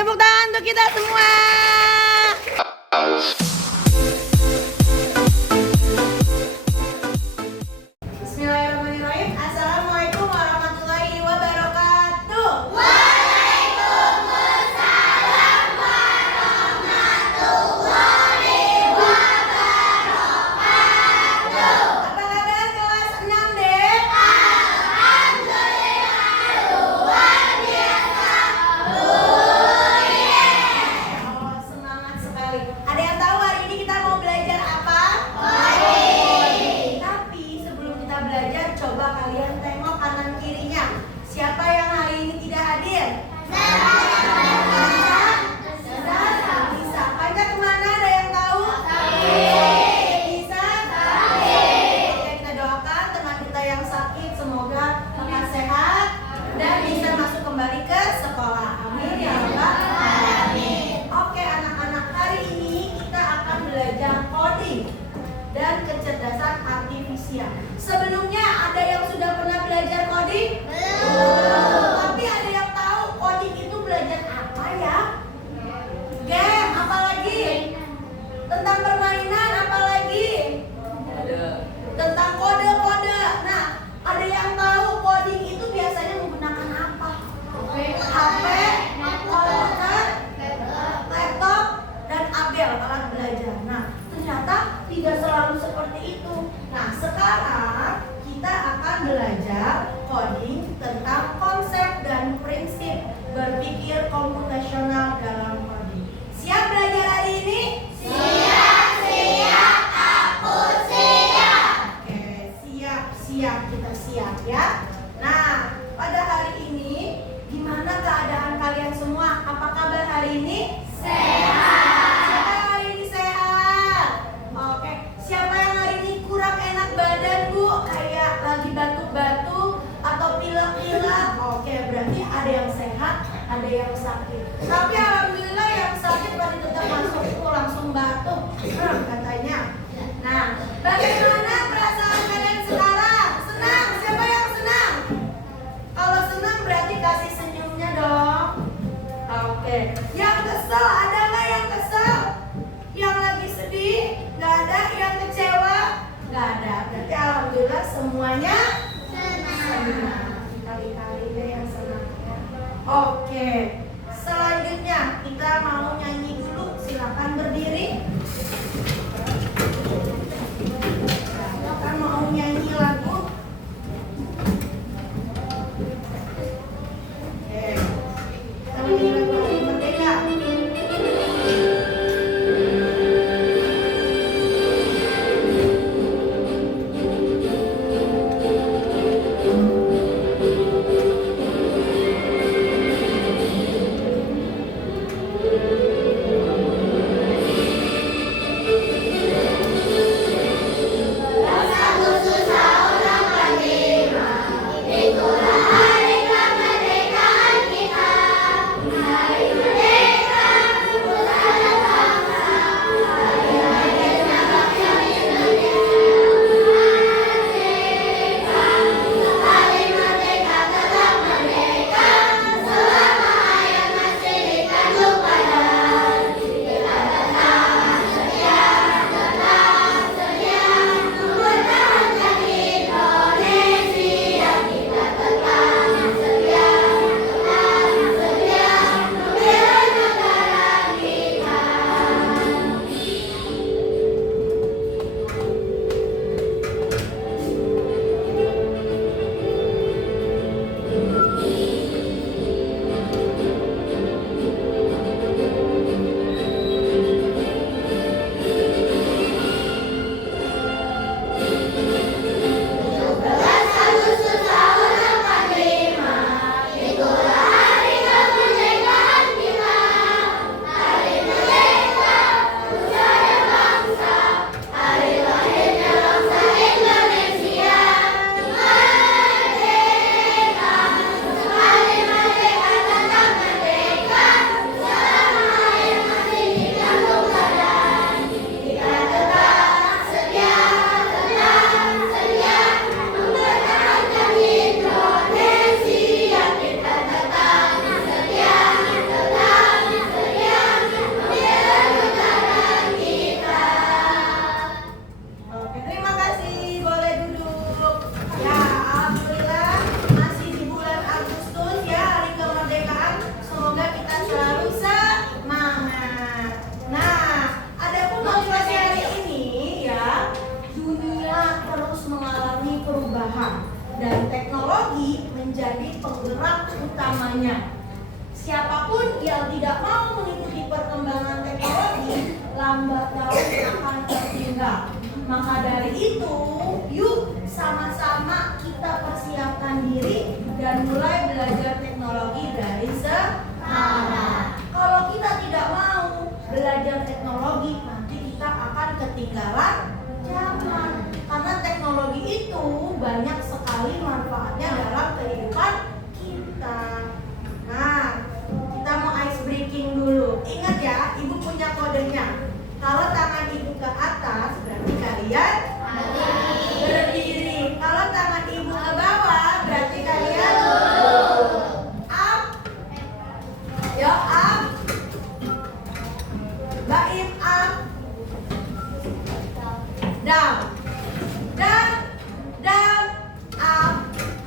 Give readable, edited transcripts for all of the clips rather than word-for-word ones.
tepuk tangan untuk kita semua. Bismillahirrahmanirrahim. Assalamualaikum warahmatullahi wabarakatuh. Waalaikumsalam warahmatullahi wabarakatuh. Apa kabar kelas 6 deh? Alhamdulillah luar biasa. Oh, semangat sekali. Ada yang tahu hari ini kita mau belajar apa? Tapi sebelum kita belajar, coba kalian tengok kanan kirinya. Siapa yang hari ini tidak hadir? Bisa. Panja kemana? Ada yang tahu? Bisa? Oke, kita doakan teman kita yang sakit semoga lekas sehat dan bisa masuk kembali ke sekolah. Amin ya rabbal alamin. Oke anak-anak, hari ini kita akan belajar coding dan kecerdasan artifisial. Sebelumnya ada yang sudah pernah belajar coding? Belum. Tapi ada yang tahu coding itu belajar apa ya? Game, apalagi? Tentang permainan, apalagi? Tentang kode-kode. Nah, ada yang tahu coding itu biasanya menggunakan apa? HP, komputer, laptop, dan Abel alat belajar. Nah, ternyata tidak selalu seperti itu. Nah, sekarang kita akan belajar coding tentang konsep dan prinsip berpikir komputasional dalam coding. Siap belajar hari ini? Siap, aku siap. Oke, siap, kita siap ya. Nah, pada hari ini gimana keadaan kalian semua? Apa kabar hari ini? Sehat. Siapa yang hari ini sehat? Oke, siapa yang hari ini kurang enak badan, Bu? Kayak lagi batuk-batuk atau pilek-pilek? Oke, berarti ada yang sehat, ada yang sakit. Tapi alhamdulillah yang sakit pada tetap masuk langsung batuk katanya. Nah, bagaimana perasaan kalian sekarang? Senang? Siapa yang senang? Kalau senang berarti kasih senyumnya dong. Oke. Yang kesel, ada nggak yang kesel? Yang lagi sedih? Nggak ada. Yang kecewa? Nggak ada. Berarti alhamdulillah semuanya senang. Kali-kali deh yang senang. Oke. Selanjutnya kita mau nyanyi dulu. Silakan berdiri. Kita mau nyanyi lagu. Oke. Kita nyanyi lagu Merdeka. dan teknologi menjadi penggerak utamanya. Siapapun yang tidak mau mengikuti perkembangan teknologi, lambat laun akan tertinggal. Maka dari itu, yuk sama-sama kita persiapkan diri dan mulai belajar teknologi dari sekarang. Kalau kita tidak mau belajar teknologi, nanti kita akan ketinggalan zaman. Karena teknologi itu banyak sekali manfaatnya dalam kehidupan kita. Nah, kita mau ice breaking dulu. Ingat ya, ibu punya kodenya. Kalau tangan ibu ke atas, berarti kalian berdiri. Kalau tangan ibu ke bawah, berarti kalian up. Yo, up. Baim, up. Down. Down. Down. Up.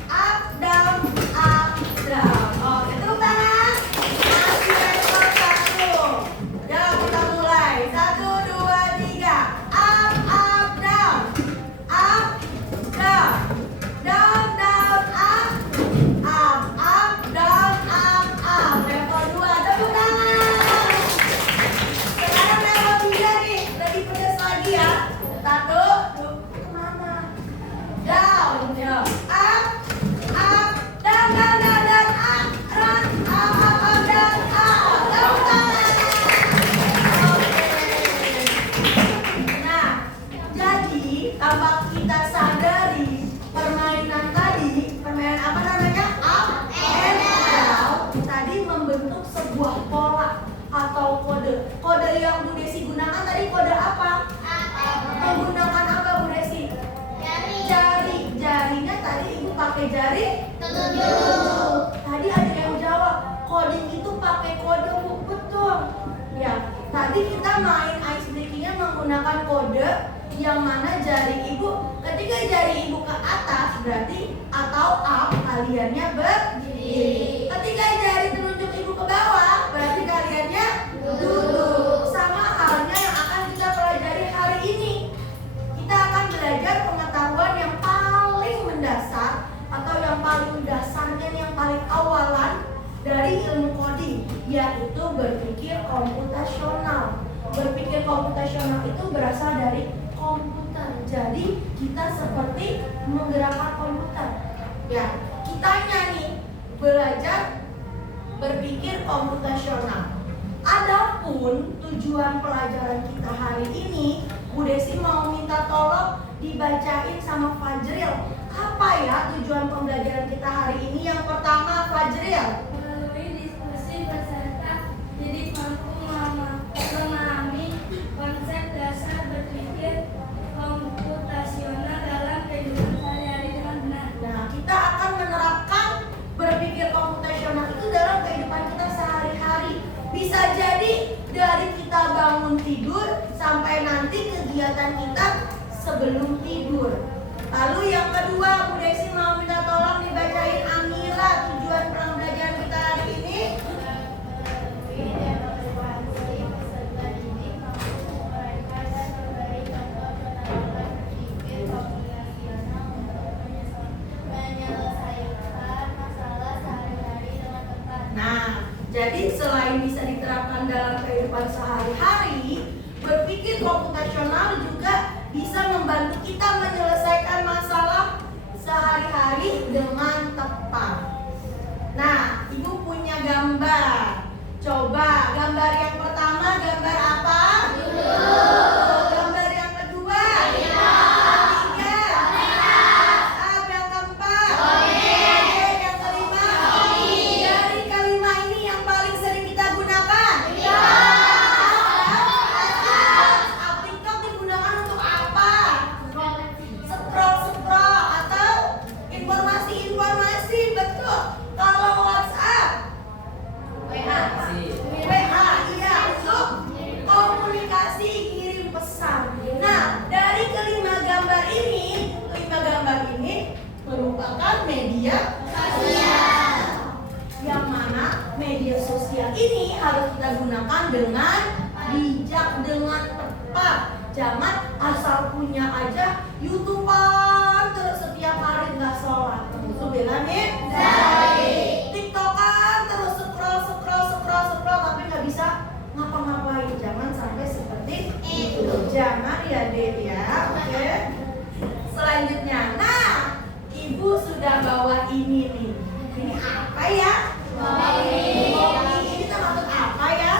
Up, down. Up, down. Oke, tepuk tangan. Masih level 1. Ya, kita mulai. 1, 2, 3. Up, up, down. Up, down. Down, down, up. Up, up, down, up, up. Level 2, tepuk tangan. Sekarang level 3 nih. Lebih pedas lagi ya. 1, 2, kemana? Down, ya. Up, up, down, down, down, down, up, run, up, down, up. Tepuk tangan. Oke. Nah, jadi tanpa kita sadari permainan tadi, permainan apa namanya? Up and down, tadi membentuk sebuah pola atau kode. Kode yang Bu Desi gunakan tadi kode apa? Menggunakan apa Bu Desi? Jari. Jarinya tadi ibu pakai jari telunjuk. Tadi ada yang jawab, coding itu pakai kode Bu. Betul. Ya, tadi kita main ice breaking-nya menggunakan kode yang mana jari ibu, ketika jari ibu ke atas berarti atau up, kaliannya berdiri. Ketika jari telunjuk ibu ke bawah berarti kaliannya duduk. Sama halnya yang akan kita pelajari hari ini. Kita akan belajar pengetahuan yang paling mendasar atau yang paling dasarnya, yang paling awalan dari ilmu coding, yaitu berpikir komputasional. Berpikir komputasional itu berasal dari komputer. Jadi kita seperti menggerakkan komputer. Ya, kitanya nih belajar berpikir komputasional. Adapun tujuan pelajaran kita hari ini, Bu Desi mau minta tolong dibacain sama Fajril. Apa ya tujuan pembelajaran kita hari ini? Yang pertama, Fajril. Melalui diskusi peserta didik mampu memahami konsep dasar berpikir komputasional dalam kehidupan sehari-hari dengan benar. Nah, kita akan menerapkan berpikir komputasional itu dalam kehidupan kita sehari-hari. Bisa jadi dari kita bangun tidur sampai nanti kegiatan kita sebelum tidur. Lalu yang kedua, Bu Desi mau minta tolong dibacain Amira tujuan pembelajaran kita hari ini. Nah, jadi selain bisa diterapkan dalam kehidupan sehari-hari, berpikir komputasional juga bisa membantu kita menyelesaikan masalah sehari-hari dengan tepat. Nah, Ibu punya gambar. Coba gambar yang pertama gambar apa? Gambar yang kedua? Ketiga? Yang keempat? Yang kelima? Dari kelima ini yang paling sering kita gunakan? TikTok digunakan untuk apa? Scroll atau informasi. Betul. Kalau WhatsApp, WA, iya, untuk komunikasi, kirim pesan. Nah, dari kelima gambar ini merupakan media sosial. Yang mana media sosial ini harus kita gunakan dengan bijak, dengan tepat. Jangan asal punya aja YouTuber terus setiap hari nggak sholat. bela nih dari TikTokan terus scroll tapi nggak bisa ngapa-ngapain. Jangan sampai seperti itu. Jangan ya Dek ya. Oke. Selanjutnya, nah Ibu sudah bawa ini nih. Ini apa ya? Kopi. Ini termasuk apa ya?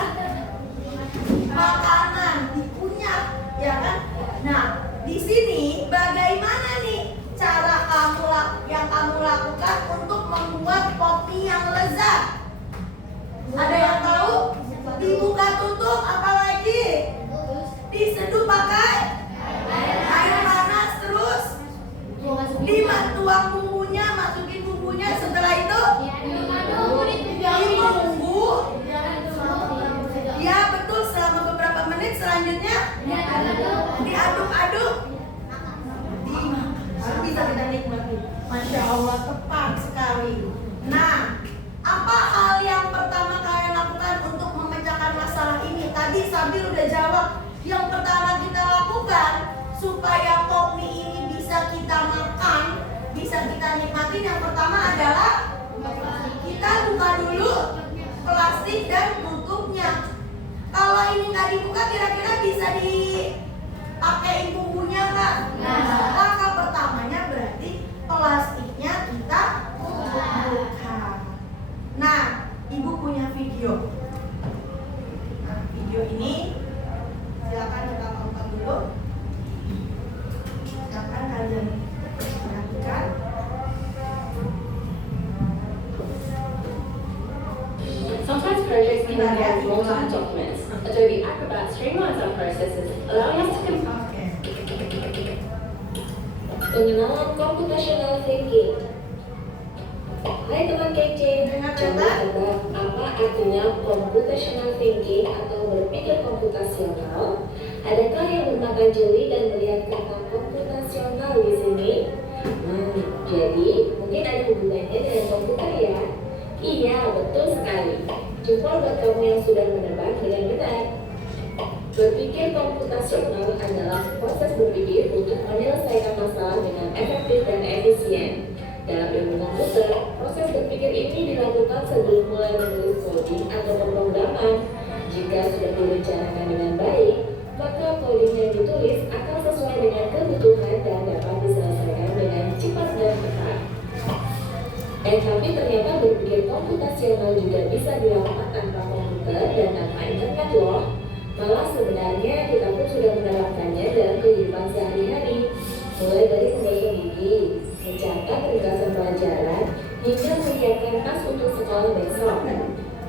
Makanan dikunyah, ya kan? Nah, di sini bagaimana nih cara yang kamu lakukan untuk membuat kopi yang lezat? Ada yang tahu? Dibuka tutup, apalagi? Diseduh pakai air panas, terus tuang bumbunya, masukin bumbunya. Setelah itu ditunggu. Ya betul, selama beberapa menit. Selanjutnya diaduk-aduk. Baru bisa kita nikmati. Masya Allah, tepat sekali. Nah, apa hal yang pertama kalian lakukan untuk memecahkan masalah ini? Tadi Sabil udah jawab. Yang pertama kita lakukan supaya kopi ini bisa kita makan, bisa kita nikmatin, yang pertama adalah kita buka dulu plastik dan tutupnya. Kalau ini nggak dibuka, kira-kira bisa dipakai bumbunya nggak? Langkah pertamanya berarti plastiknya kita buka. Nah, Ibu punya video. Nah, video ini silakan kita tonton dulu. Silakan kalian perhatikan. Sometimes projects can involve multiple documents. Adobe Acrobat streamlines our processes, allowing us to Oke. pengenalan computational thinking. Hai teman kece, coba tebak apa artinya computational thinking atau berpikir komputasional? Adakah yang memakan jeli dan melihat kata komputasional di sini? Jadi mungkin ada hubungannya dengan komputer ya? Iya, betul sekali. Jempol buat kamu yang sudah menebak dengan benar. Berpikir komputasional adalah proses berpikir untuk menyelesaikan masalah dengan efektif dan efisien. Dalam ilmu komputer, proses berpikir ini dilakukan sebelum mulai menulis coding atau pemrograman. Jika sudah direncanakan dengan baik, maka coding yang ditulis akan sesuai dengan kebutuhan dan dapat diselesaikan dengan cepat dan tepat. Tapi ternyata berpikir komputasional juga bisa dilakukan tanpa komputer dan tanpa internet loh. Malah sebenarnya kita pun sudah menerapkannya dalam kehidupan sehari-hari. Mulai dari menggosok gigi, mencatat ringkasan pelajaran, hingga menyiapkan tas untuk sekolah besok.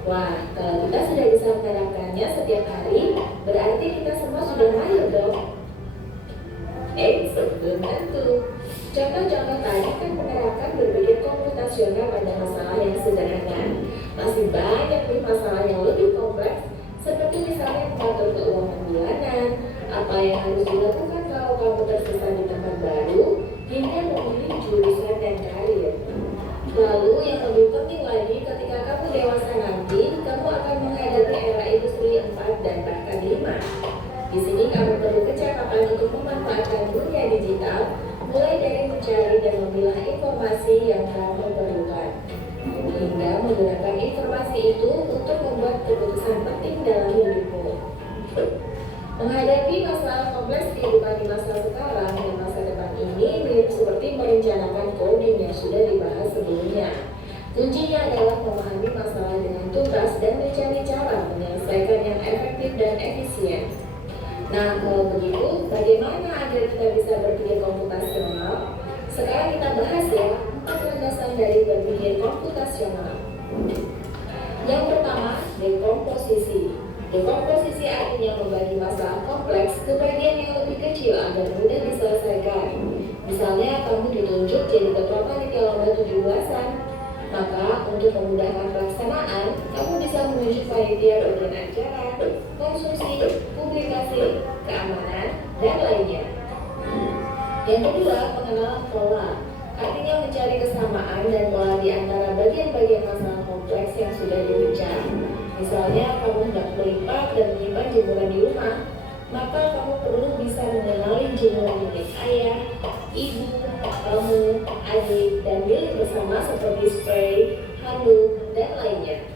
Wah, kalau kita sudah bisa menerapkannya setiap hari, berarti kita semua sudah mahir dong. Belum tentu. Contoh-contoh tadi kan menerapkan berpikir komputasional pada masalah yang sederhana. Masih banyak nih masalah yang lebih kompleks, seperti misalnya mengatur keuangan bulanan, apa yang harus dilakukan kalau kamu tersesat di tempat baru, hingga memilih jurusan dan karir. Lalu yang lebih penting lagi, ketika kamu dewasa nanti, kamu akan menghadapi era industri 4 dan bahkan 5. Di sini kamu perlu kecakapan untuk memanfaatkan dunia digital, mulai dari mencari dan memilah informasi yang kamu perlukan, hingga menggunakan informasi itu untuk membuat keputusan penting dalam hidupmu. Menghadapi masalah kompleks kehidupan di masa sekarang dan masa depan ini mirip seperti merencanakan coding yang sudah dibahas sebelumnya. Kuncinya adalah memahami masalah dengan tuntas dan mencari cara menyelesaikan yang efektif dan efisien. Nah, kalau begitu, bagaimana agar kita bisa berpikir komputasional? Sekarang kita bahas ya, 4 landasan dari berpikir komputasional. Yang pertama, dekomposisi. Dekomposisi artinya membagi masalah kompleks ke bagian yang lebih kecil agar mudah diselesaikan. Misalnya, kamu ditunjuk jadi ketua panitia lomba 17-an. Maka, untuk memudahkan pelaksanaan, kamu bisa menunjuk panitia bagian acara, konsumsi, publikasi, keamanan, dan lainnya. Yang kedua, pengenalan pola. Artinya mencari kesamaan dan pola di antara bagian-bagian masalah kompleks yang sudah dipecah. Misalnya, kamu hendak melipat dan menyimpan jemuran di rumah, maka kamu perlu bisa mengenali jumlah unit ayah, ibu, kamu, adik, dan milik bersama seperti spray, handuk, dan lainnya.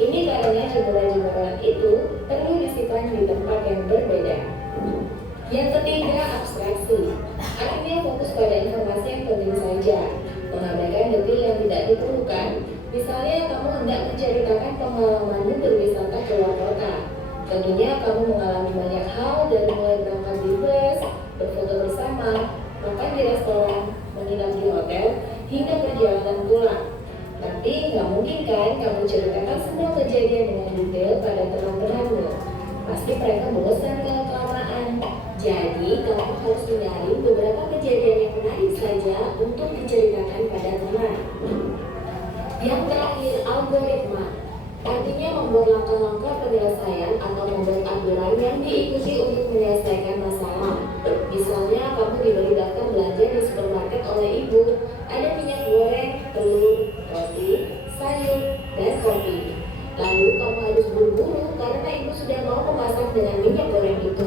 Ini karena jumlah-jumlah itu perlu disimpan di tempat yang berbeda. Yang ketiga, abstraksi. Artinya fokus pada informasi yang penting saja, mengabaikan detail yang tidak diperlukan. Misalnya kamu hendak menceritakan pengalamanmu berwisata ke luar kota. Tentunya kamu mengalami banyak hal dari mulai berangkat di bus, berfoto bersama, makan di restoran, menginap di hotel, hingga perjalanan pulang. Tapi nggak mungkin kan kamu ceritakan semua kejadian dengan detail pada teman-temanmu. Pasti mereka bosan kalau kelamaan. Jadi kamu harus mencari beberapa kejadian yang menarik saja untuk diceritakan pada teman. Yang terakhir, algoritma. Artinya membuat langkah-langkah penyelesaian atau membuat aturan yang diikuti untuk menyelesaikan masalah. Misalnya kamu diberi daftar belanja di supermarket oleh ibu. Ada minyak goreng, telur, roti, sayur, dan kopi. Lalu kamu harus buru-buru karena ibu sudah mau memasak dengan minyak goreng itu.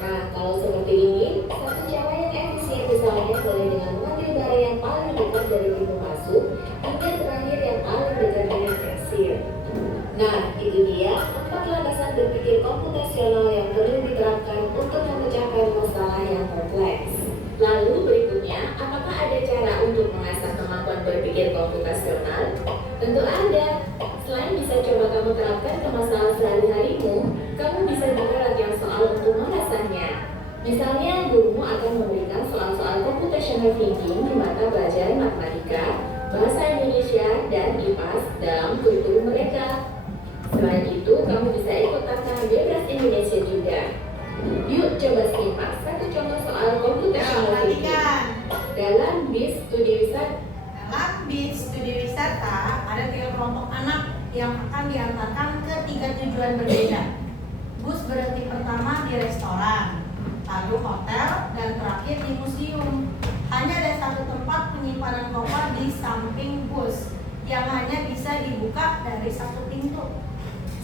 Nah, kalau seperti ini, satu cara yang efisien misalnya boleh dengan mengambil barang yang paling dekat dari pintu masuk hingga terakhir yang paling dekat dengan kasir. Nah, itu dia 4 landasan berpikir komputasional yang perlu diterapkan untuk memecahkan masalah yang kompleks. Lalu berikutnya, apakah ada cara untuk mengasah kemampuan berpikir komputasional? Tentu ada. Selain bisa coba kamu terapkan ke masalah sehari-harimu, kamu bisa juga latihan soal untuk mengasahnya. Misalnya, gurumu akan memberikan soal-soal computational thinking di mata pelajaran matematika, bahasa Indonesia, dan IPAS dalam kurikulum mereka. Selain itu, kamu bisa ikut tantangan bebas Indonesia juga. Yuk coba simak satu contoh soal computational thinking. Dalam BIS Studi Wisata. Dalam BIS Studi Wisata ada 3 kelompok anak yang akan diantarkan ke 3 tujuan berbeda. Bus berhenti pertama di restoran, lalu hotel, dan terakhir di museum. Hanya ada 1 tempat penyimpanan koper di samping bus yang hanya bisa dibuka dari 1 pintu.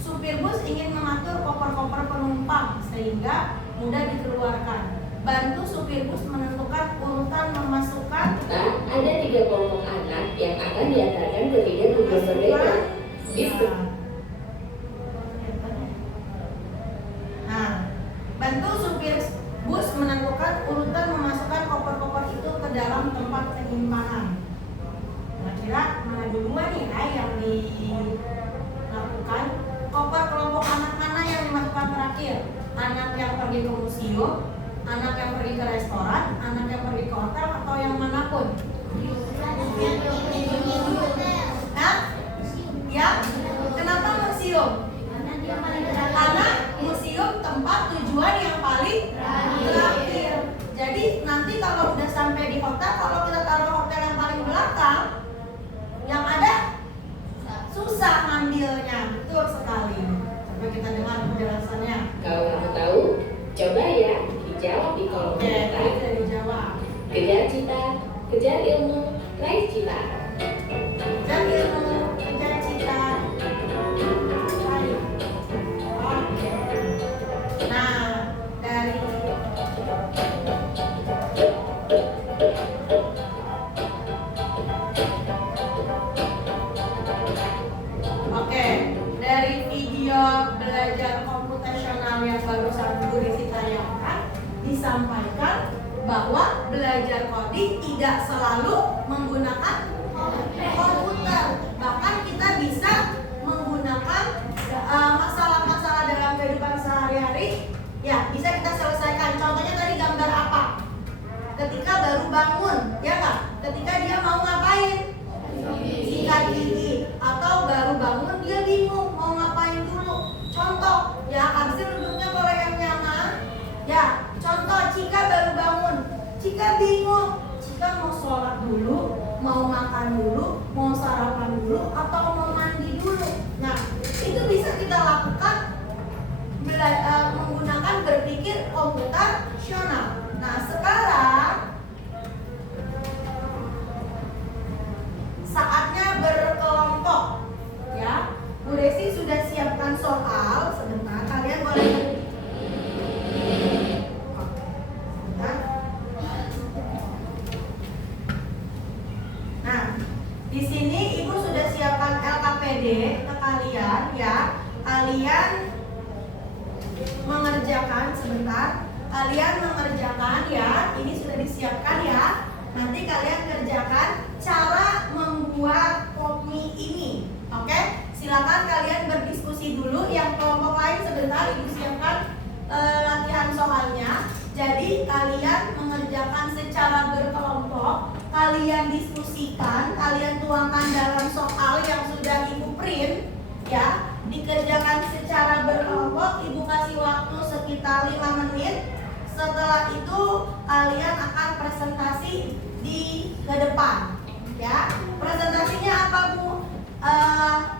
Supir bus ingin mengatur koper-koper penumpang sehingga mudah dikeluarkan. Bantu supir bus menentukan urutan memasukkan. Nah, ada 3 kelompok anak yang akan diantarkan ke 3 tujuan berbeda. Nah, bantu supir bus menentukan urutan memasukkan koper-koper itu ke dalam tempat penyimpanan. Kira-kira mana duluan nih yang dilakukan? Koper kelompok anak mana yang dimasukkan terakhir? Anak yang pergi ke museum, anak yang pergi ke restoran, anak yang pergi ke hotel, atau yang manapun? Nah, ya, kenapa museum? Karena museum tempat tujuan yang paling terakhir. Jadi nanti kalau udah sampai di hotel, kalau kita taruh hotel yang paling belakang, yang ada susah ngambilnya. Betul sekali. Coba kita dengar penjelasannya. Kalau kamu tahu, coba ya dijawab di kolom komentar. Bisa dijawab. Kejar cita, kejar ilmu, raih cita. Kejar ilmu, kejar cita. Oke. Nah, dari video belajar komputasional yang barusan Bu Risi tayangkan disampaikan bahwa belajar coding tidak selalu menggunakan komputer. Bahkan kita bisa menggunakan masalah-masalah dalam kehidupan sehari-hari. Ya, bisa kita selesaikan. Contohnya tadi gambar apa? Ketika baru bangun, ya nggak? Ketika dia mau ngapain? Sikat gigi. Atau baru bangun dia bingung mau ngapain dulu. Contoh, ya habis duduknya kalau yang nyaman. Ya, contoh Cika baru bangun. Cika bingung. Cika mau sholat dulu, mau makan dulu, mau sarapan dulu, atau mau mandi dulu. Nah, itu bisa kita lakukan menggunakan berpikir komputasional. Nah, sekarang saatnya berkelompok. Ya, Bu Desi sudah siapkan soal. Sebentar, kalian boleh Di sini Ibu sudah siapkan LKPD ke kalian ya. Kalian mengerjakan sebentar. Kalian mengerjakan ya. Ini sudah disiapkan ya. Nanti kalian kerjakan cara membuat pop mie ini. Oke? Silakan kalian berdiskusi dulu. Yang kelompok lain sebentar Ibu siapkan latihan soalnya. Jadi kalian mengerjakan secara berkelompok, kalian diskusikan, kalian tuangkan dalam soal yang sudah Ibu print ya. Dikerjakan secara berkelompok, Ibu kasih waktu sekitar 5 menit. Setelah itu kalian akan presentasi ke depan ya. Presentasinya apa Bu?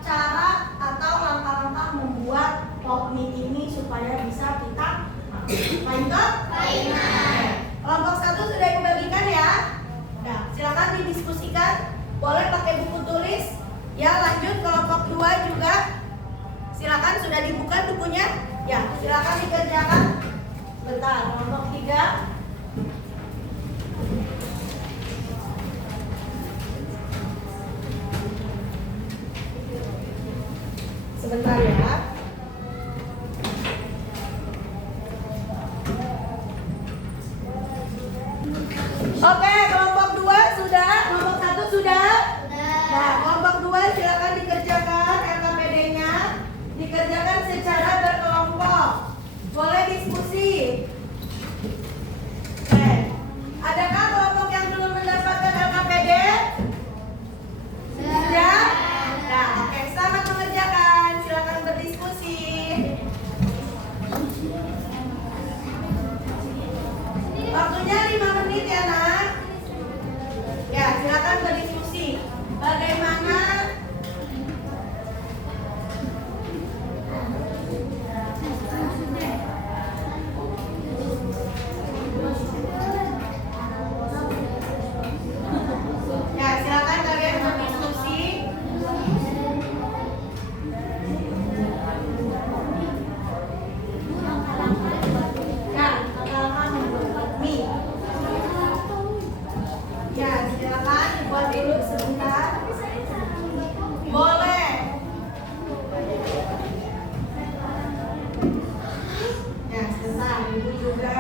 Cara atau langkah-langkah membuat pop mie ini supaya bisa kita mainkan. Kelompok 1 sudah dibagikan ya. Nah, silakan didiskusikan. Boleh pakai buku tulis. Ya, lanjut kelompok 2 juga. Silakan sudah dibuka bukunya. Ya, silakan dikerjakan. Bentar, kelompok 3. Sebentar ya. Oke, kelompok 2 sudah, kelompok 1 sudah. Nah, kelompok 2 silakan dikerjakan LKPD-nya. Dikerjakan secara berkelompok. Boleh diskusi. Oke. Adakah kelompok yang belum mendapatkan LKPD? Sudah? Nah, oke, selamat mengerjakan. Silakan berdiskusi. Waktunya 5 menit ya nak. Ya, silakan berdiskusi. Bagaimana ya, silakan kalian berdiskusi. Ya, langkah membuat mie. Ya, silakan dibuat dulu sebentar. Boleh. Ya, sebentar. Ibu juga.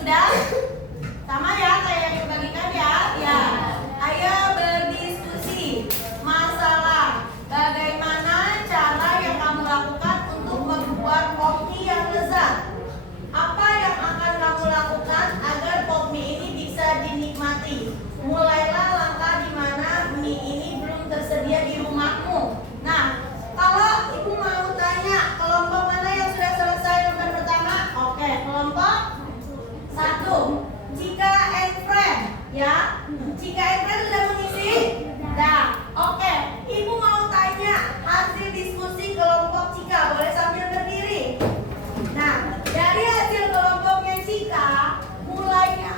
sudah sama ya kayak yang dibagikan ya? Ya. Ayo berdiskusi masalah bagaimana cara yang kamu lakukan untuk membuat pop mie yang lezat. Apa yang akan kamu lakukan agar pop mie ini bisa dinikmati? Mulailah langkah di mana mie ini belum tersedia di rumahmu. Nah, kalau ibu mau tanya kelompok mana yang sudah selesai lembar pertama? Oke, kelompok 1. Cika and friend, ya. Cika and friend sudah mengisi? Nah, oke. Ibu mau tanya hasil diskusi kelompok Cika. Boleh sambil berdiri. Nah, dari hasil kelompoknya Cika, mulainya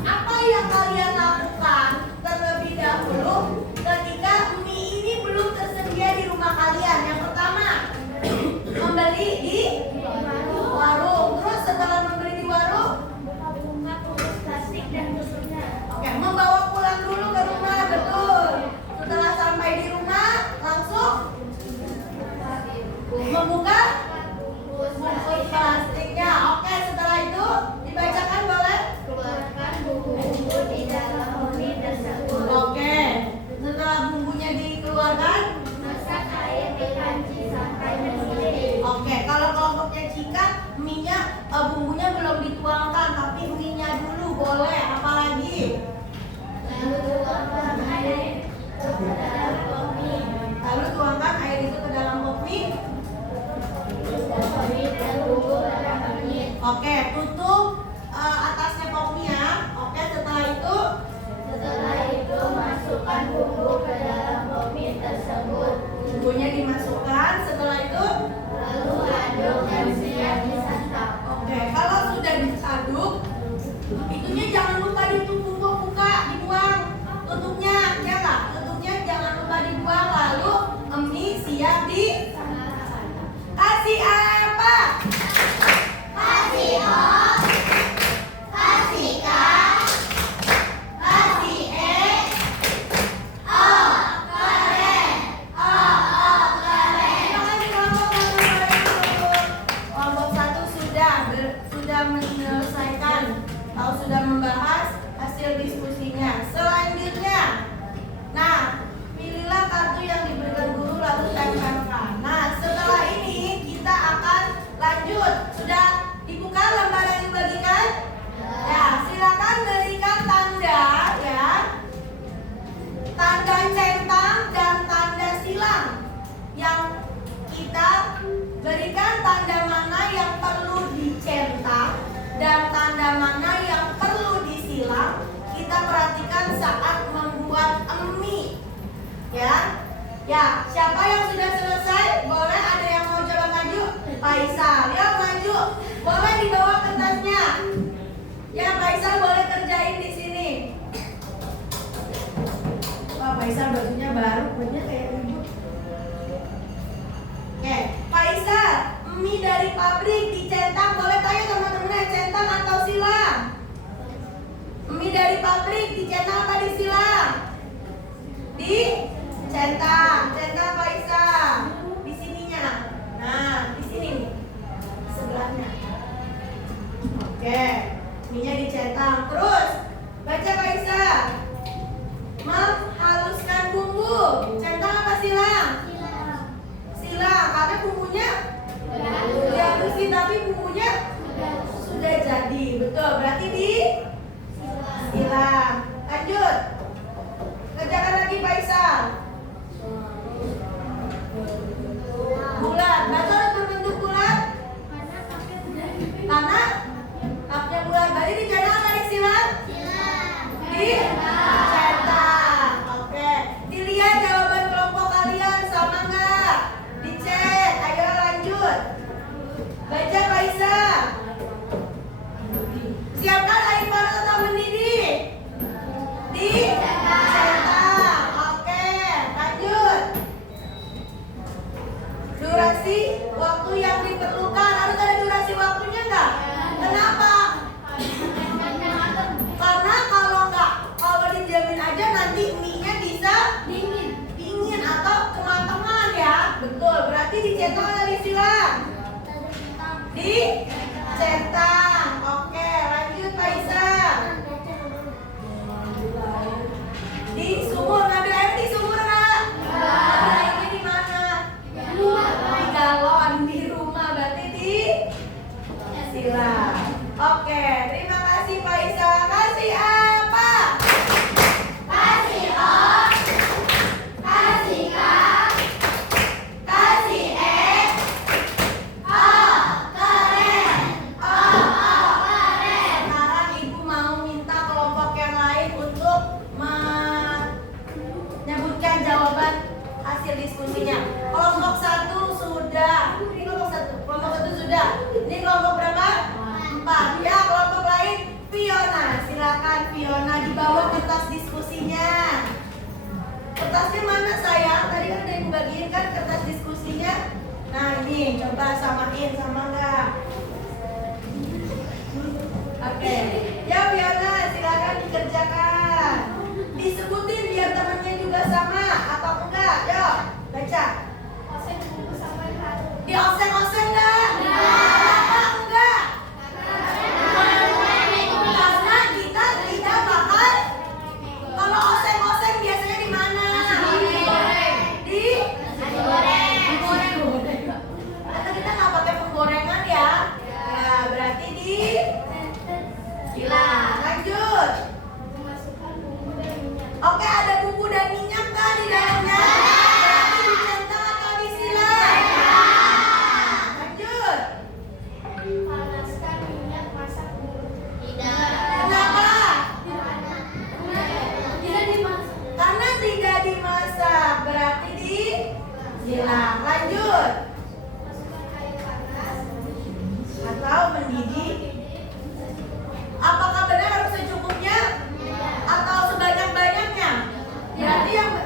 apa yang kalian lakukan terlebih dahulu ketika mie ini belum tersedia di rumah kalian? Yang pertama, membeli di warung. Terus setelah membeli di warung, bunga tulis plastik dan tusuknya. oke, membawa pulang dulu ke rumah, betul. Setelah sampai di rumah, langsung membuka bungkus plastiknya. Oke, setelah itu dibacakan boleh? Keluarkan bumbu-bumbu di dalam mie tersebut. Oke, setelah bumbunya dikeluarkan, Masak air di panci sampai mendidih. oke, kalau kelompoknya Cika, bumbunya belum dituangkan, tapi mie-nya dulu boleh. Apalagi? Lalu tuangkan air ke dalam pop mie. Lalu tuangkan air itu ke dalam pop mie. Pop mie dan bumbu berapa menit. Oke, tutup atasnya pop mie ya. Oke, setelah itu Setelah itu masukkan bumbu ke dalam pop mie tersebut. bumbunya dimasukkan. Setelah itu, Lalu aduk dan siap disantap. oke, kalau sudah diaduk, itunya jangan lupa ditutup, buka, dibuang. Tutupnya, ya nggak? Tutupnya jangan lupa dibuang. Lalu mie siap di kasih apa? Kasih O, kasih K, kasih E, O, keren. O, keren. Terima kasih kelompok 1. Kelompok 1 sudah menyelesaikan atau sudah membahas hasil diskusinya. Selanjutnya, nah, pilihlah kartu yang diberikan guru lalu tempelkan. Nah, setelah ini kita akan lanjut. Sudah dibuka lembar yang dibagikan? Ya, silakan berikan tanda ya. Tanda centang dan tanda silang. Yang kita berikan tanda mana yang perlu dicentang dan tanda mana yang perlu disilang. Kita perhatikan saat membuat mie. Ya. Ya, siapa yang sudah selesai? Boleh ada yang mau coba maju? Faisal, yuk maju. Boleh dibawa kertasnya. Ya, Faisal boleh kerjain di sini. Wah, Faisal bajunya baru, punya kayak ibu. Oke, Faisal, mie dari pabrik dicentang, boleh tanya teman-temannya centang atau silang? Mie dari pabrik dicentang apa disilang? Dicentang, centang Faisal. Di sininya. Nah, di sini nih. Sebelahnya. Oke, mie-nya dicentang. Terus baca Faisal. Menghaluskan bumbu. Centang apa silang? Silang, karena bumbunya dihalusin tapi bumbunya sudah jadi. Betul, berarti di silang. Lanjut. Kerjakan lagi Faisal. Bulat. Batu harus berbentuk bulat. Karena kapnya bulat. Berarti dicentang apa disilang? Dicentang. Oke. Dilihat jawaban kelompok kalian sama nggak? Dicek. Ayo lanjut. Baca Faisal. Siapkan air panas atau mendidih? Dicentang. Oke. Lanjut. Durasi waktu yang diperlukan. Harus ada durasi waktunya nggak? Kenapa? Karena kalau didiamin aja nanti mie-nya bisa dingin atau kematangan ya. Betul, berarti dicentang atau disilang? Dicentang. Oke, lanjut Pak terima kasih Pak Isa. Kasih apa? Kasih O, kasih K, kasih E, O, keren. O, keren. Sekarang Ibu mau minta kelompok yang lain untuk menyebutkan jawaban hasil diskusinya. Kelompok 1 sudah. Ini kelompok 1. Kelompok 1 sudah. Ini kelompok berapa? 4. Ya, kelompok lain Fiona. Silakan Fiona dibawa kertas diskusinya. Kertasnya mana sayang? Tadi kan udah Ibu bagiin kan kertas diskusinya. Nah, ini coba samain sama enggak? Oke, ya Fiona silakan dikerjakan. Disebutin biar temannya juga sama atau enggak? Yuk, baca. Di oseng-oseng enggak? Kenapa enggak? Karena kita tidak makan. Kalau oseng-oseng biasanya di mana? Di digoreng. Atau kita nggak pakai penggorengan ya? Ya, berarti di silang. Lanjut. Oke, ada bumbu dan minyak kan di dalamnya? Berarti dicentang atau disilang? Lanjut. Panaskan minyak, masak dulu. Tidak. Kenapa? Tidak dimasak. Karena tidak dimasak, berarti disilang. Lanjut. Masukkan air panas. Atau mendidih. Apakah benar harus secukupnya? Atau sebanyak-banyaknya?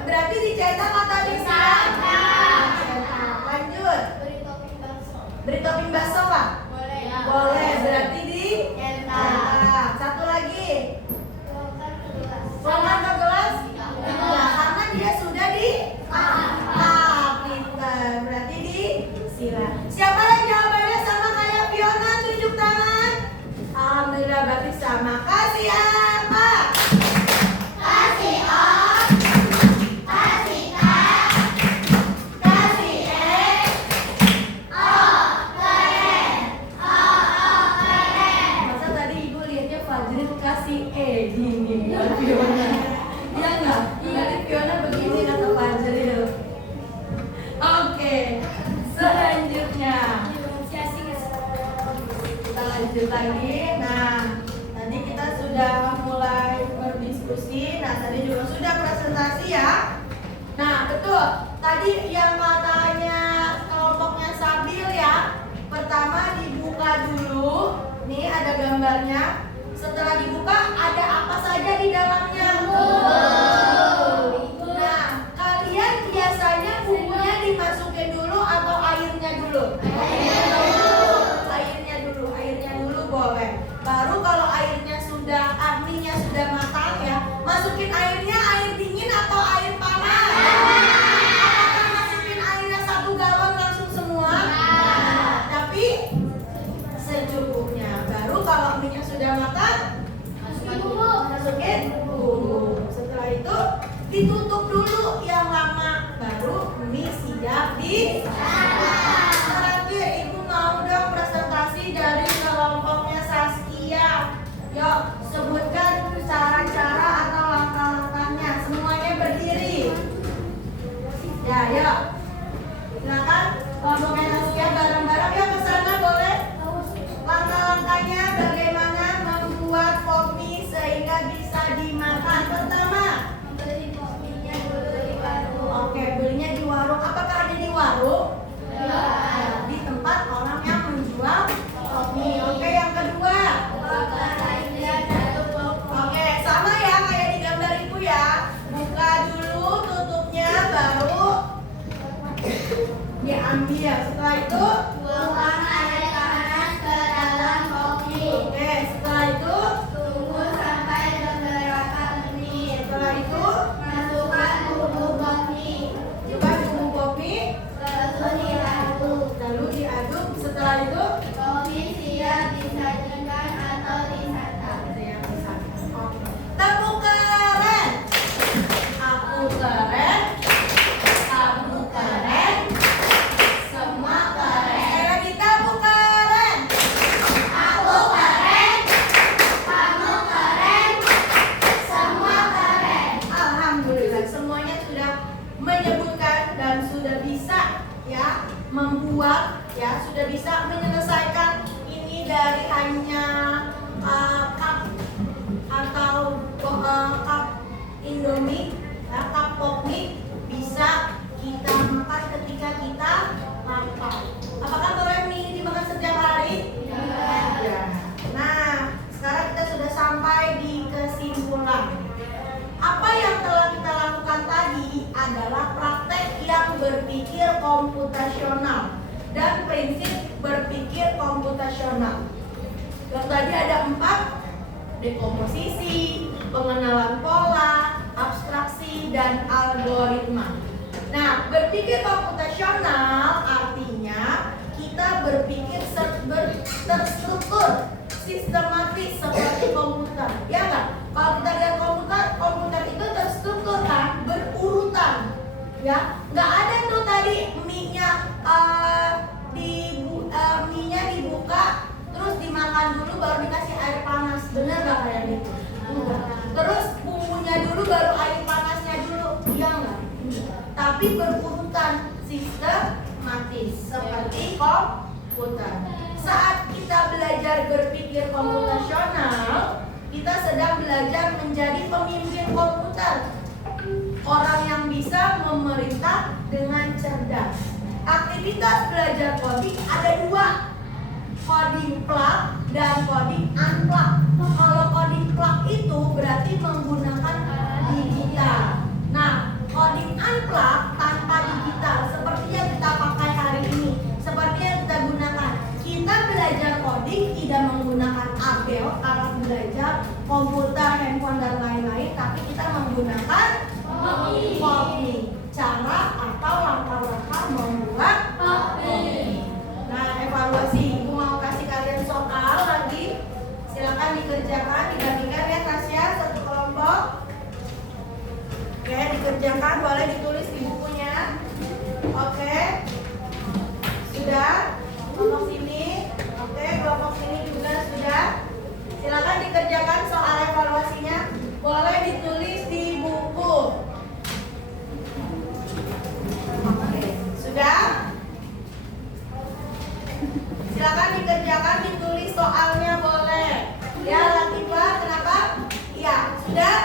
Berarti dicetak atau disilang? Dicetak. Lanjut. Beri topping bakso. Beri topping bakso Kak? Boleh. Boleh, berarti Cetak. Satu lagi. Tuangkan ke gelas. Tuangkan ke gelas? Ya, karena dia sudah di pintar. Berarti disilang. Siapa yang jawabannya sama kayak Fiona? Tunjuk tangan. Alhamdulillah, berarti sama. Kasih apa? Kasih O, kasih K, kasih E, O, keren. O, keren. Masa tadi Ibu lihatnya Fajrin kasih gini buat Fiona. Iya nggak? Tadi Fiona begini kata Fajrin. Oke, selanjutnya kita lanjut lagi. Nah, tadi kita sudah mulai berdiskusi. Nah, tadi juga sudah presentasi ya. Nah, betul. Tadi yang katanya kelompoknya Sabil ya. Pertama dibuka dulu. Nih ada gambarnya. Setelah dibuka ada apa saja di dalamnya? Nah, kalian biasanya bumbunya dimasukin dulu atau airnya dulu? Airnya dulu boleh. Baru kalau airnya sudah, ahlinya sudah matang ya, masukin airnya air dingin atau air panas? Apakah masukin airnya 1 galon langsung semua? Tapi secukupnya. Baru kalau minyak sudah matang, masukin bumbu. Setelah itu ditutup dulu yang lama, baru mie siap di. Terakhir Ibu mau dong presentasi dari kelompoknya Saskia. Yuk sebutkan cara-cara atau langkah-langkahnya. Semuanya berdiri. Ya, yuk. Silakan kelompoknya Saskia bareng-bareng. Yuk ke sana boleh. Langkah-langkahnya bagaimana membuat kopi sehingga bisa dimakan. Pertama, Beli kopinya dulu di warung. oke, belinya di warung. Apakah ada di warung? Di tempat orang yang menjual kopi. Oke, yang kedua. Bakar airnya dan tutup. Oke, sama ya kayak di gambar Ibu ya. Buka dulu tutupnya baru diambil. Setelah itu, Tuangkan air panas ke dalam kopi. oke, setelah itu, Tunggu sampai beberapa menit. setelah itu, Masukkan bubuk kopi. coba bumbu kopi, Lalu diaduk. lalu diaduk. Setelah itu, Kopi siap disajikan atau disantap. ada yang bisa. Oke. Tepuk keren. Aku keren. Kamu keren. Semua keren. adalah praktek yang berpikir komputasional dan prinsip berpikir komputasional. Yang tadi ada 4, dekomposisi, pengenalan pola, abstraksi, dan algoritma. Nah, berpikir komputasional artinya kita berpikir terstruktur, sistematis seperti komputer, ya nggak? Kalau kita lihat komputer itu terstruktur kan, berurutan, ya. Nggak ada tuh tadi mie-nya dibuka, terus dimakan dulu baru dikasih air panas, bener nggak kayak gitu? Terus bumbunya dulu baru air panasnya dulu, ya nggak? Tapi berurutan, sistematis seperti komputer. Saat kita belajar berpikir komputasional, kita sedang belajar menjadi pemimpin komputer, orang yang bisa memerintah dengan cerdas. Aktivitas belajar coding ada 2, coding plug dan coding unplug. Kalau coding plug itu berarti menggunakan digital. Nah, coding unplug tanpa digital seperti yang kita pakai hari ini, seperti yang kita gunakan. Kita belajar coding tidak menggunakan Abel, alat belajar, komputer, handphone, dan lain-lain, tapi kita menggunakan coding, cara atau langkah-langkah membuat coding. Nah, evaluasi, Ibu mau kasih kalian soal lagi. Silakan dikerjakan, digantikan ya Tasya, satu kelompok. Oke, dikerjakan, boleh ditulis di bukunya. Oke, sudah. Kelompok sini, oke, kelompok sini juga sudah. Silakan dikerjakan soal evaluasinya. Boleh ditulis di buku. Oke, sudah. Silakan dikerjakan, ditulis soalnya boleh. Ya, Latifah, kenapa? Iya, sudah.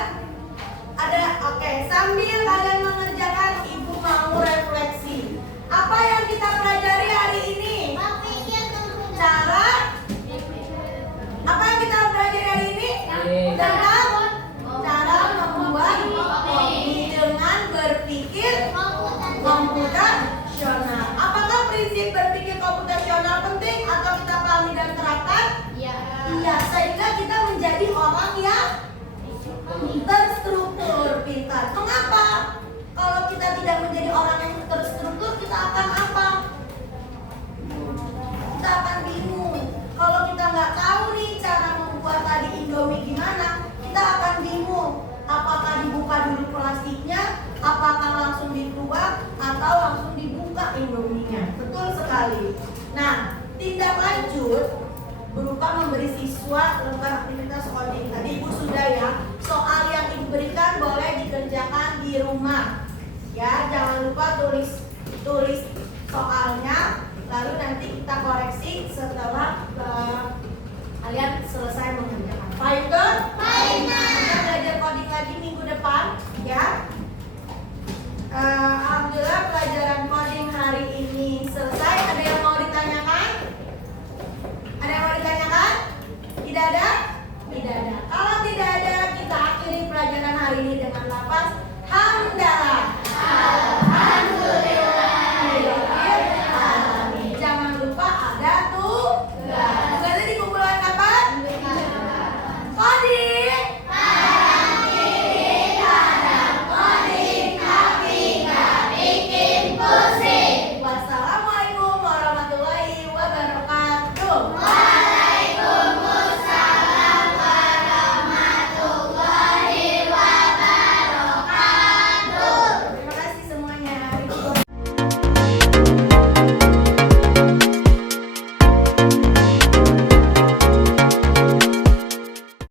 Ada, oke. Sambil kalian mengerjakan, Ibu mau refleksi. Apa yang kita pelajari hari ini? Cara. Apa yang kita pelajari hari ini? Tentang cara membuat coding dengan berpikir komputasional. Apakah prinsip berpikir komputasional penting atau kita pahami dan terapkan? Iya, sehingga kita menjadi orang yang terstruktur, pintar. Mengapa? Kalau kita tidak menjadi orang yang terstruktur, kita akan apa? Kita akan bingung. Kalau kita nggak tahu nih cara membuat tadi Indomie gimana, kita akan bingung. Apakah dibuka dulu plastiknya, apakah langsung dikeluar, atau langsung dibuka Indominya. Betul sekali. Nah, tindak lanjut berupa memberi siswa lembar aktivitas coding. Tadi Ibu sudah ya. Soal yang Ibu berikan boleh dikerjakan di rumah. Ya, jangan lupa tulis soalnya. Lalu nanti kita koreksi setelah kalian selesai mengerjakan.